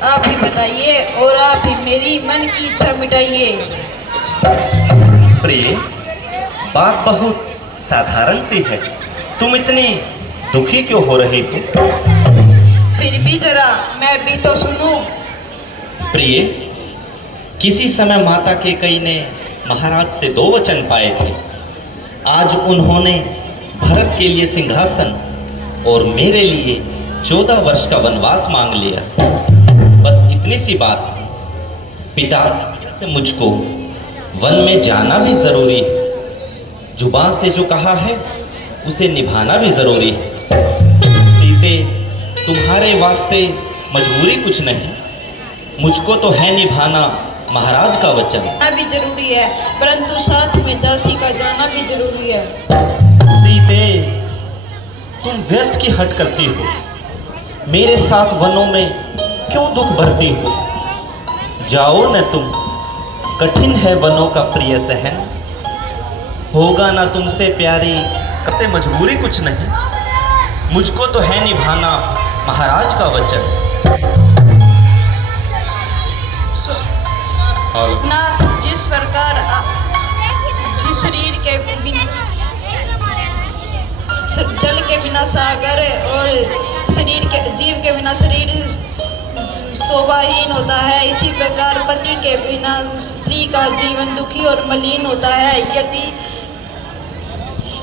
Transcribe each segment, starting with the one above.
आप ही बताइए और आप ही मेरी मन की इच्छा मिटाइए। प्रिय, बात बहुत साधारण सी है, तुम इतनी दुखी क्यों हो रही हो? फिर भी जरा मैं भी तो सुनूं। प्रिय, किसी समय माता केकई ने महाराज से 2 वचन पाए थे। आज उन्होंने भरत के लिए सिंहासन और मेरे लिए 14 वर्ष का वनवास मांग लिया। बस इतनी सी बात है। पिता से मुझको वन में जाना भी जरूरी है। जुबान से जो कहा है उसे निभाना भी जरूरी है। सीते, तुम्हारे वास्ते मजबूरी कुछ नहीं, मुझको तो है निभाना महाराज का वचन। जाना भी जरूरी है, परंतु साथ में दासी का जाना भी जरूरी है। सीते, तुम व्यर्थ की हट करती हो। मेरे साथ वनों में क्यों दुख भरती हो? जाओ न तुम, कठिन है वनों का प्रिय सहन। होगा ना तुमसे प्यारी करते मजबूरी कुछ नहीं, मुझको तो है निभाना महाराज का वचन। नाथ, जिस प्रकार जिस शरीर के बिना जल के बिना सागर और शरीर के जीव के बिना शरीर शोभाहीन होता है, इसी प्रकार पति के बिना स्त्री का जीवन दुखी और मलिन होता है।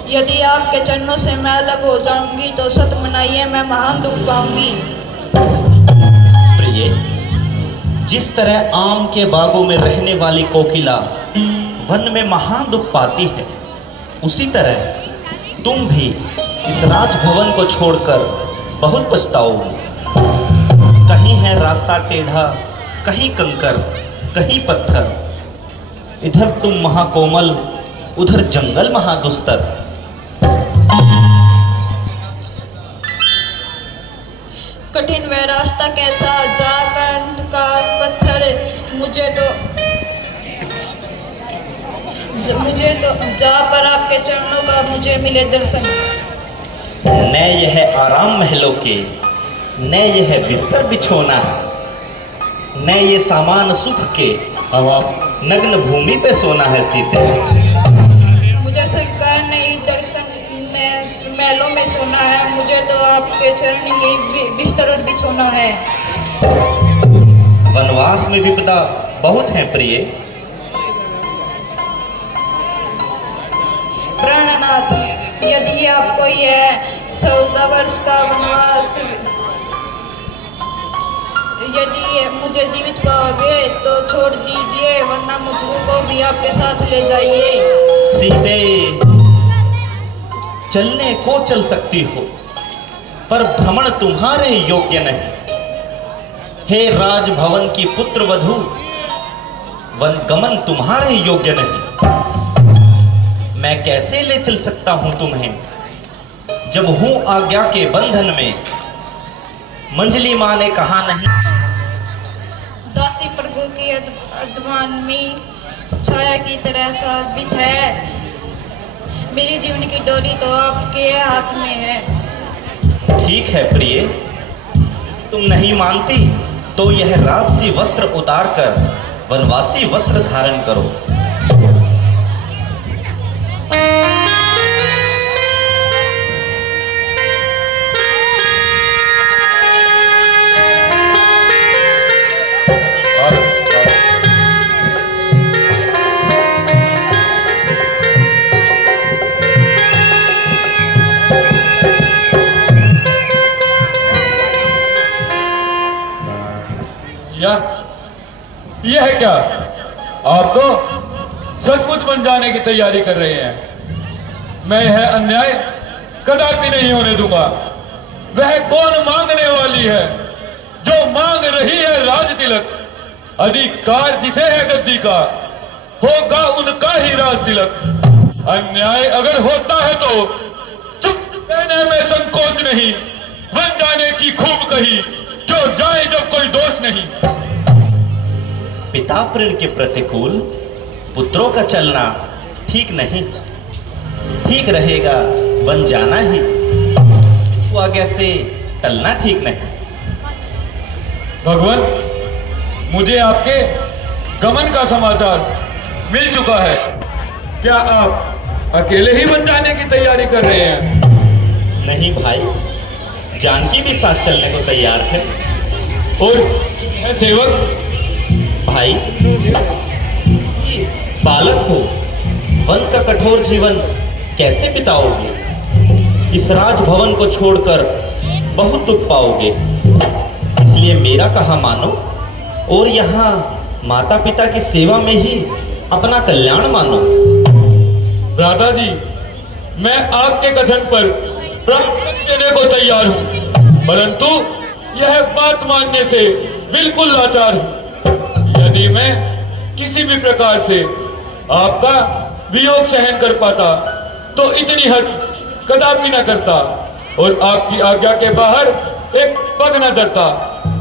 यदि आपके चरणों से मैं अलग हो जाऊंगी तो सत मनाइए, मैं महान दुख पाऊंगी। प्रिय, जिस तरह आम के बागों में रहने वाली कोकिला वन में महान दुख पाती है, उसी तरह तुम भी इस राजभवन को छोड़कर बहुत पछताओगे। कहीं है रास्ता टेढ़ा, कहीं कंकर, कहीं पत्थर। इधर तुम महाकोमल, उधर जंगल महादुस्तर। कठिन वह रास्ता कैसा, जा कंठ का पत्थर, मुझे तो जा पर आपके चरणों का मुझे मिले दर्शन। न यह आराम महलों के, न यह बिस्तर बिछोना, न ये सामान सुख के, नग्न भूमि पे सोना है सीते। मुझे सरकार ने दर्शन महलों में सोना है, मुझे तो आपके चरण ही बिस्तर और बिछोना है। वनवास में विपदा बहुत है प्रिय। प्राणनाथ, यदि आपको यह 14 वर्ष का वनवास यदि मुझे जीवित पाओगे तो छोड़ दीजिए, वरना मुझको भी आपके साथ ले जाइए। सीते, चलने को चल सकती हो, पर भ्रमण तुम्हारे योग्य नहीं। हे राजभवन की पुत्र वधू, वनगमन तुम्हारे योग्य नहीं। मैं कैसे ले चल सकता हूं तुम्हें, जब हूं आज्ञा के बंधन में। मंजली माँ ने कहा नहीं। दासी प्रभु की अध्मानमी छाया की तरह साबित है। मेरी जीवन की डोरी तो आपके हाथ में है। ठीक है प्रिय, तुम नहीं मानती तो यह राजसी वस्त्र उतार कर वनवासी वस्त्र धारण करो। यह है क्या? आप तो सचमुच बन जाने की तैयारी कर रहे हैं। मैं यह अन्याय कदापि नहीं होने दूंगा। वह कौन मांगने वाली है जो मांग रही है राज तिलक? अधिकार जिसे है गद्दी का, होगा उनका ही राज तिलक। अन्याय अगर होता है तो चुप रहने में संकोच नहीं, बन जाने की खूब कही, जो जाए जब कोई दोष नहीं। पिता प्रण के प्रतिकूल पुत्रों का चलना ठीक नहीं। ठीक रहेगा बन जाना ही, वो आगे से टलना ठीक नहीं। भगवान, मुझे आपके गमन का समाचार मिल चुका है। क्या आप अकेले ही वन जाने की तैयारी कर रहे हैं? नहीं भाई, जानकी भी साथ चलने को तैयार है। और है सेवक? भाई, बालक हो, वन का कठोर जीवन कैसे बिताओगे? इस राजभवन को छोड़कर बहुत दुख पाओगे। इसलिए मेरा कहा मानो और यहाँ माता पिता की सेवा में ही अपना कल्याण मानो। भ्राता जी, मैं आपके कथन पर प्राण देने को तैयार हूँ, परंतु यह बात मानने से बिल्कुल लाचार हूँ। यदि मैं किसी भी प्रकार से आपका वियोग सहन कर पाता तो इतनी हद कदापि न करता और आपकी आज्ञा के बाहर एक पग न धरता।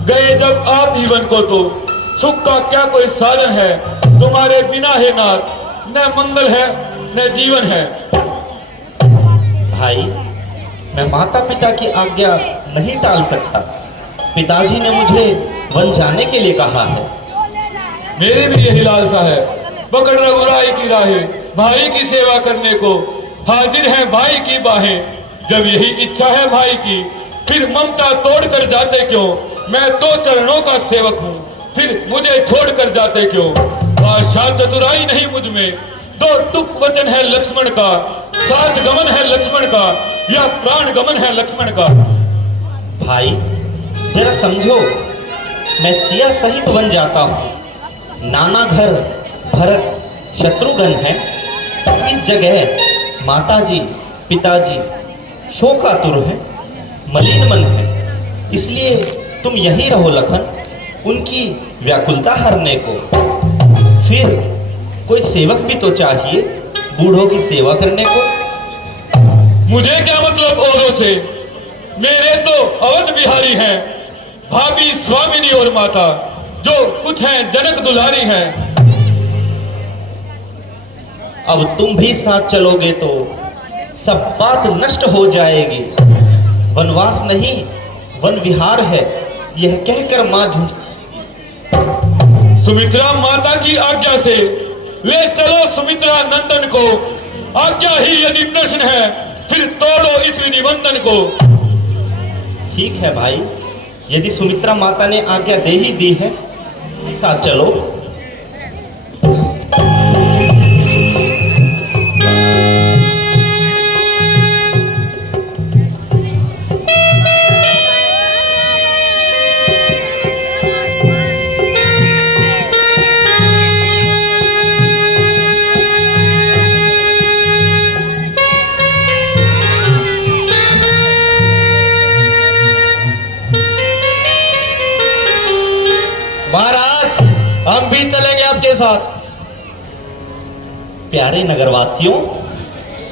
गए जब आप ही वन को तो सुख का क्या कोई साधन है? तुम्हारे बिना है नाथ, न मंगल है न जीवन है। भाई, मैं माता पिता की आज्ञा नहीं टाल सकता। पिताजी ने मुझे वन जाने के लिए कहा है। मेरी भी यही लालसा है। पकड़ रघुराई की राहें, भाई की सेवा करने को हाजिर हैं भाई की बाहें। जब यही इच्छा है भाई की, फिर ममता तोड़ कर जाते क्यों? मैं तो चरणों का सेवक हूँ, फिर मुझे छोड़ कर जाते क्यों? बादशाह चतुराई नहीं मुझ में, दो टुक वचन है लक्ष्मण का, साथ गमन है लक्ष्मण का, या प्राण गमन है लक्ष्मण का। भाई, जरा समझो, मैं सिया सहित वन जाता हूँ। नाना घर भरत शत्रुघ्न है। इस जगह माताजी पिताजी शोकातुर हैं, मलिन मन है। इसलिए तुम यहीं रहो लखन, उनकी व्याकुलता हरने को। फिर कोई सेवक भी तो चाहिए बूढ़ों की सेवा करने को। मुझे क्या मतलब औरों से? मेरे तो अवध बिहारी हैं, भाभी स्वामिनी और माता, जो कुछ हैं जनक दुलारी हैं। अब तुम भी साथ चलोगे तो सब बात नष्ट हो जाएगी। वनवास नहीं, वन विहार है, यह कहकर माँ झुंझ। सुमित्रा माता की आज्ञा से ले चलो सुमित्रा नंदन को। आज्ञा ही यदि प्रश्न है, फिर तोड़ो इस निबंधन को। ठीक है भाई, यदि सुमित्रा माता ने आज्ञा दे ही दी है, साथ चलो। महाराज, हम भी चलेंगे आपके साथ। प्यारे नगरवासियों,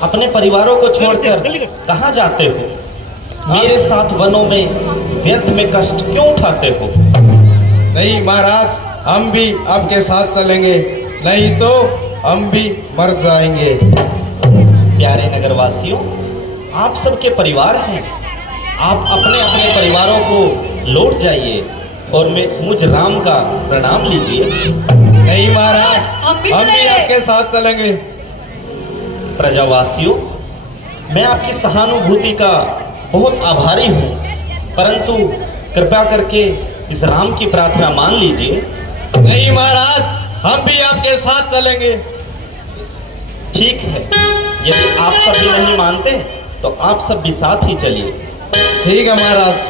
अपने परिवारों को छोड़कर कहाँ जाते हो? मेरे साथ वनों में व्यर्थ में कष्ट क्यों उठाते हो? नहीं महाराज, हम भी आपके साथ चलेंगे, नहीं तो हम भी मर जाएंगे। प्यारे नगरवासियों, आप सबके परिवार हैं। आप अपने अपने परिवारों को लौट जाइए और मैं मुझ राम का प्रणाम लीजिए। नहीं महाराज, हम भी आपके साथ चलेंगे। प्रजावासियों, मैं आपकी सहानुभूति का बहुत आभारी हूँ, परंतु कृपा करके इस राम की प्रार्थना मान लीजिए। नहीं महाराज, हम भी आपके साथ चलेंगे। ठीक है, यदि आप सब भी नहीं मानते तो आप सब भी साथ ही चलिए। ठीक है महाराज।